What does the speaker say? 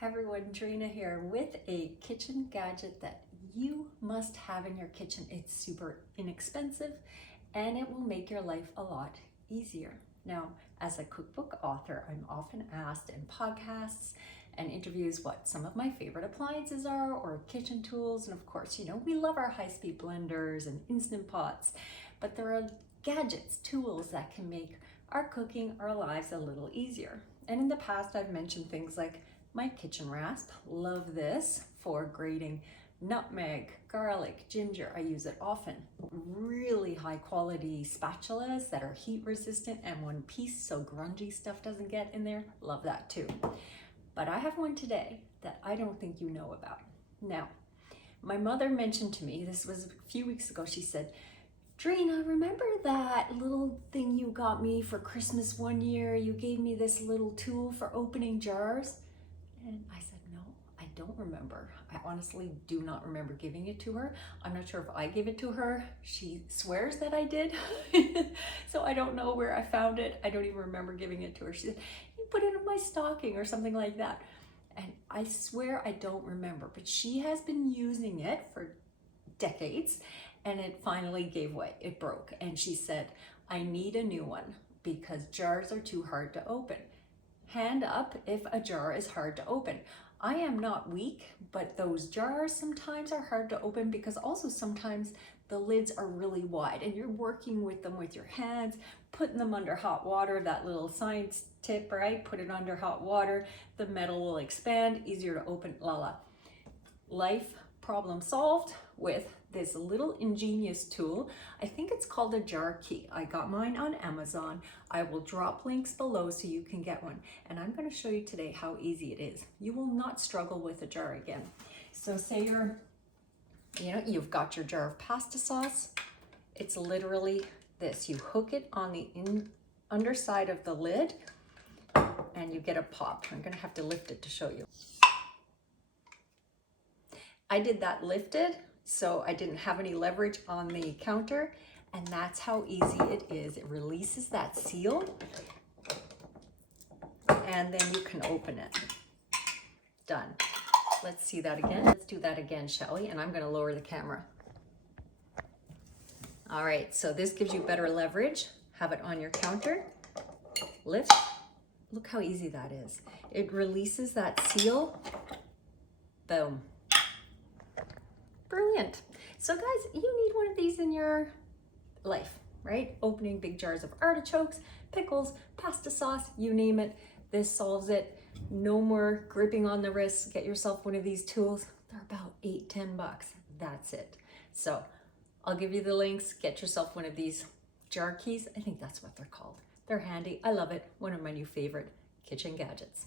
Hi everyone, Dreena here with a kitchen gadget that you must have in your kitchen. It's super inexpensive and it will make your life a lot easier. Now, as a cookbook author, I'm often asked in podcasts and interviews what some of my favorite appliances are or kitchen tools. And of course, you know, we love our high-speed blenders and instant pots, but there are gadgets, tools that can make our cooking, our lives a little easier. And in the past, I've mentioned things like my kitchen rasp. Love this for grating nutmeg, garlic, ginger. I use it often. Really high quality spatulas that are heat resistant and one piece so grungy stuff doesn't get in there. Love that too. But I have one today that I don't think you know about. Now, my mother mentioned to me, this was a few weeks ago, she said, Dreena, remember that little thing you got me for Christmas one year? You gave me this little tool for opening jars. And I said, no, I don't remember. I honestly do not remember giving it to her. I'm not sure if I gave it to her. She swears that I did. So I don't know where I found it. I don't even remember giving it to her. She said, you put it in my stocking or something like that. And I swear I don't remember, but she has been using it for decades and it finally gave way. It broke. And she said, I need a new one because jars are too hard to open. Hand up if a jar is hard to open. I am not weak, but those jars sometimes are hard to open because also sometimes the lids are really wide and you're working with them with your hands, putting them under hot water, that little science tip, right? Put it under hot water, the metal will expand, easier to open, la la. Life problem solved with this little ingenious tool. I think it's called a jar key. I got mine on Amazon. I will drop links below so you can get one. And I'm going to show you today how easy it is. You will not struggle with a jar again. So say you've got your jar of pasta sauce. It's literally this. You hook it on the underside of the lid and you get a pop. I'm going to have to lift it to show you. I did that lifted, so I didn't have any leverage on the counter, and that's how easy it is. It releases that seal, and then you can open it. Done. Let's see that again. Let's do that again, shall we? And I'm gonna lower the camera. All right, so this gives you better leverage. Have it on your counter. Lift. Look how easy that is. It releases that seal. Boom. Brilliant. So guys, you need one of these in your life, right? Opening big jars of artichokes, pickles, pasta sauce, you name it. This solves it. No more gripping on the wrist. Get yourself one of these tools. They're about $8-10. That's it. So I'll give you the links. Get yourself one of these jar keys. I think that's what they're called. They're handy. I love it. One of my new favorite kitchen gadgets.